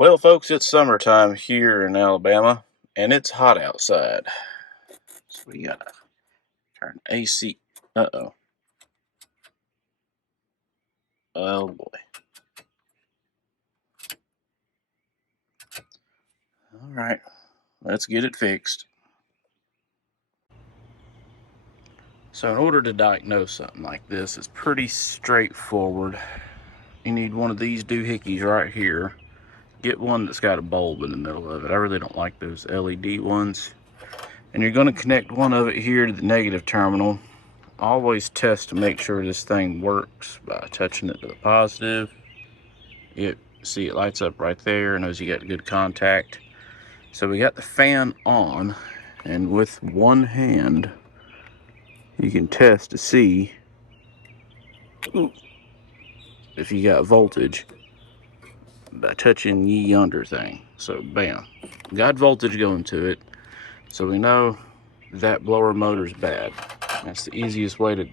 Well, folks, it's summertime here in Alabama, and it's hot outside. So we gotta turn AC. Uh-oh. Oh, boy. All right, let's get it fixed. So in order to diagnose something like this, it's pretty straightforward. You need one of these doohickeys right here. Get one that's got a bulb in the middle of it. I really don't like those LED ones. And you're going to connect one of it here to the negative terminal. Always test to make sure this thing works by touching it to the positive. See, it lights up right there, knows you got good contact. So we got the fan on, and with one hand you can test to see if you got voltage by touching yonder thing. So bam, got voltage going to it, so we know that blower motor's bad. That's the easiest way to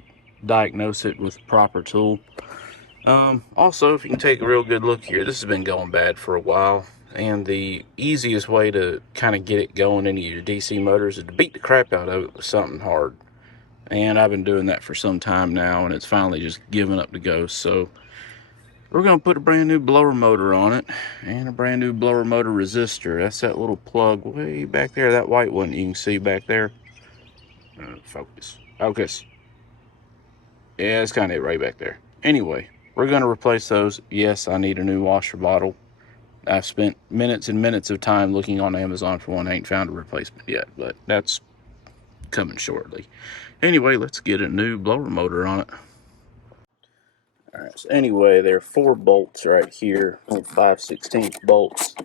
diagnose it with proper tool. Also, if you can take a real good look here, this has been going bad for a while, and the easiest way to kind of get it going into your DC motors is to beat the crap out of it with something hard. And I've been doing that for some time now, and it's finally just given up the ghost. So we're going to put a brand new blower motor on it, and a brand new blower motor resistor. That's that little plug way back there, that white one you can see back there. Focus. Yeah, it's kind of it right back there. Anyway, we're going to replace those. Yes, I need a new washer bottle. I've spent minutes and minutes of time looking on Amazon for one. I ain't found a replacement yet, but that's coming shortly. Anyway, let's get a new blower motor on it. Alright, so anyway, there are 4 bolts right here, 5/16 bolts.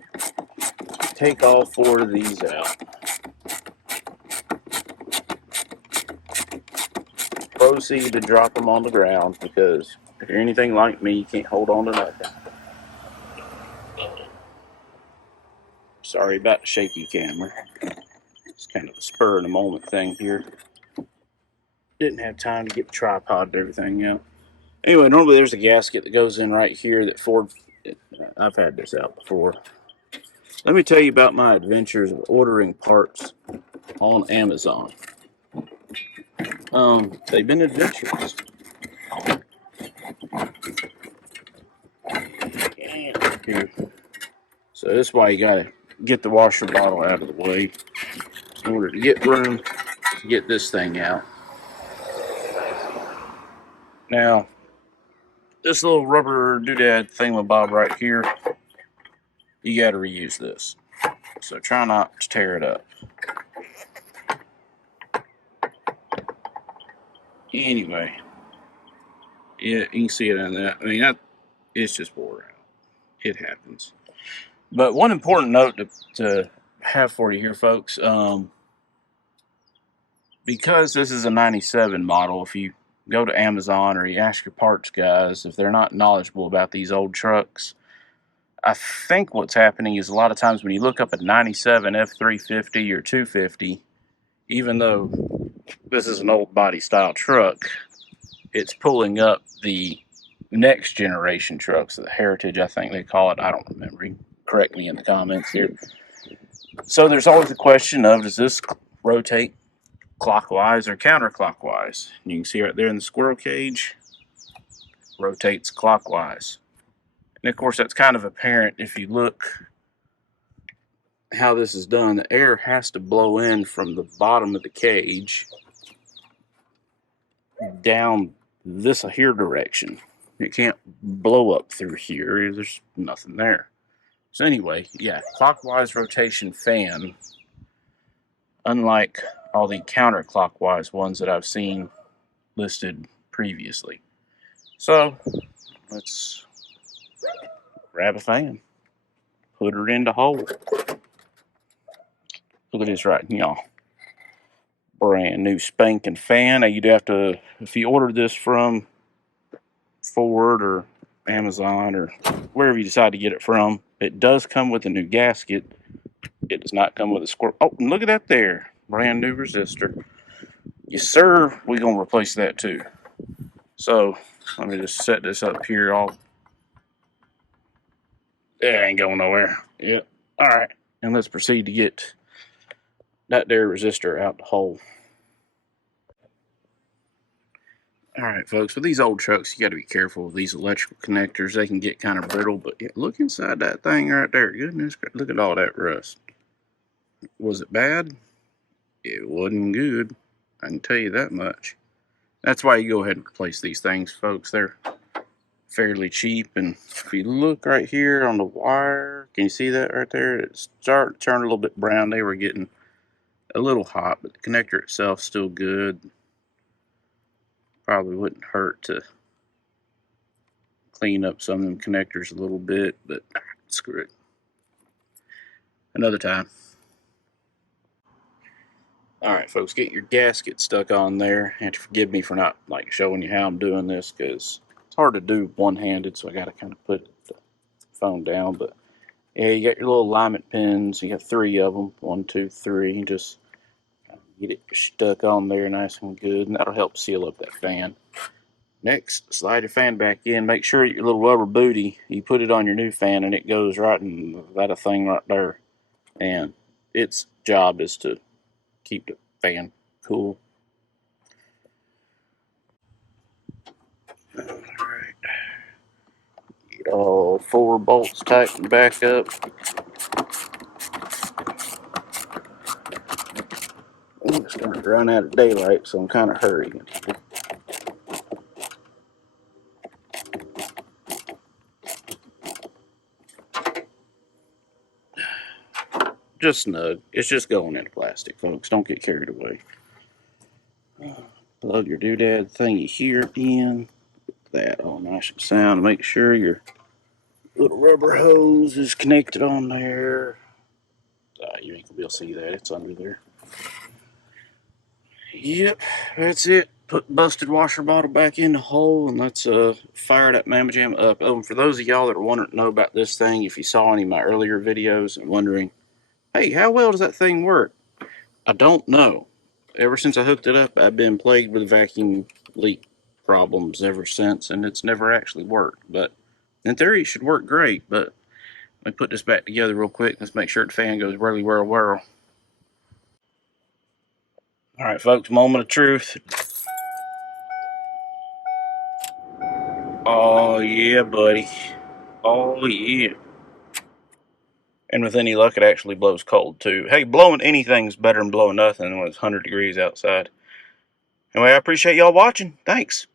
Take all 4 of these out. Proceed to drop them on the ground, because if you're anything like me, you can't hold on to nothing. Sorry about the shaky camera. It's kind of a spur of the moment thing here. Didn't have time to get the tripod and everything out. Anyway, normally there's a gasket that goes in right here that Ford... I've had this out before. Let me tell you about my adventures of ordering parts on Amazon. They've been adventures. Here. So this is why you gotta get the washer bottle out of the way in order to get room to get this thing out. Now, this little rubber doodad thingamabob right here, you gotta reuse this. So try not to tear it up. Anyway, yeah, you can see it in that. I mean, it's just wore out. It happens. But one important note to have for you here, folks, because this is a 97 model, if you go to Amazon or you ask your parts guys, if they're not knowledgeable about these old trucks, I think what's happening is a lot of times when you look up a 97 F350 or 250, even though this is an old body style truck, it's pulling up the next generation trucks, the Heritage, I think they call it. I don't remember. You can correct me in the comments here. So there's always a question of, does this rotate clockwise or counterclockwise? You can see right there in the Squirrel Cage, rotates clockwise. And of course that's kind of apparent if you look how this is done. The air has to blow in from the bottom of the cage down this here direction. It can't blow up through here. There's nothing there. So anyway, yeah, clockwise rotation fan, unlike all the counterclockwise ones that I've seen listed previously. So let's grab a fan, put her in the hole. Look at this right here, brand new spanking fan. Now you'd have to, if you ordered this from Ford or Amazon or wherever you decide to get it from, it does come with a new gasket. It does not come with a squirrel. Oh, and look at that there, brand new resistor. Yes, sir. We're gonna replace that too. So let me just set this up here. It ain't going nowhere. Yep. Alright. And let's proceed to get that there resistor out the hole. Alright, folks, with these old trucks, you got to be careful with these electrical connectors. They can get kind of brittle, but yeah, look inside that thing right there. Goodness, look at all that rust. Was it bad? It wasn't good. I can tell you that much. That's why you go ahead and replace these things, folks. They're fairly cheap, and if you look right here on the wire, can you see that right there? It's starting to turn a little bit brown. They were getting a little hot, but the connector itself still good. Probably wouldn't hurt to clean up some of them connectors a little bit, but screw it. Another time. Alright, folks, get your gasket stuck on there, and forgive me for not showing you how I'm doing this, because it's hard to do one-handed, so I got to kind of put the phone down. But yeah, you got your little alignment pins. You got 3 of them. 1, 2, 3. Just get it stuck on there nice and good, and that'll help seal up that fan. Next, slide your fan back in. Make sure your little rubber booty, you put it on your new fan, and it goes right in that thing right there. And its job is to keep the fan cool. Alright. Get all 4 bolts tightened back up. I'm starting to run out of daylight, so I'm kind of hurrying. Just snug. It's just going into plastic, folks. Don't get carried away. Plug your doodad thingy here in. That all nice and sound. Make sure your little rubber hose is connected on there. You ain't gonna be able to see that. It's under there. Yep, that's it. Put busted washer bottle back in the hole, and let's fire that Mamma Jam up. For those of y'all that are wanting to know about this thing, if you saw any of my earlier videos and wondering, hey, how well does that thing work? I don't know. Ever since I hooked it up, I've been plagued with vacuum leak problems ever since, and it's never actually worked. But in theory, it should work great. But let me put this back together real quick. Let's make sure the fan goes whirly whirl whirl. All right, folks, moment of truth. Oh, yeah, buddy. Oh, yeah. And with any luck, it actually blows cold, too. Hey, blowing anything's better than blowing nothing when it's 100 degrees outside. Anyway, I appreciate y'all watching. Thanks.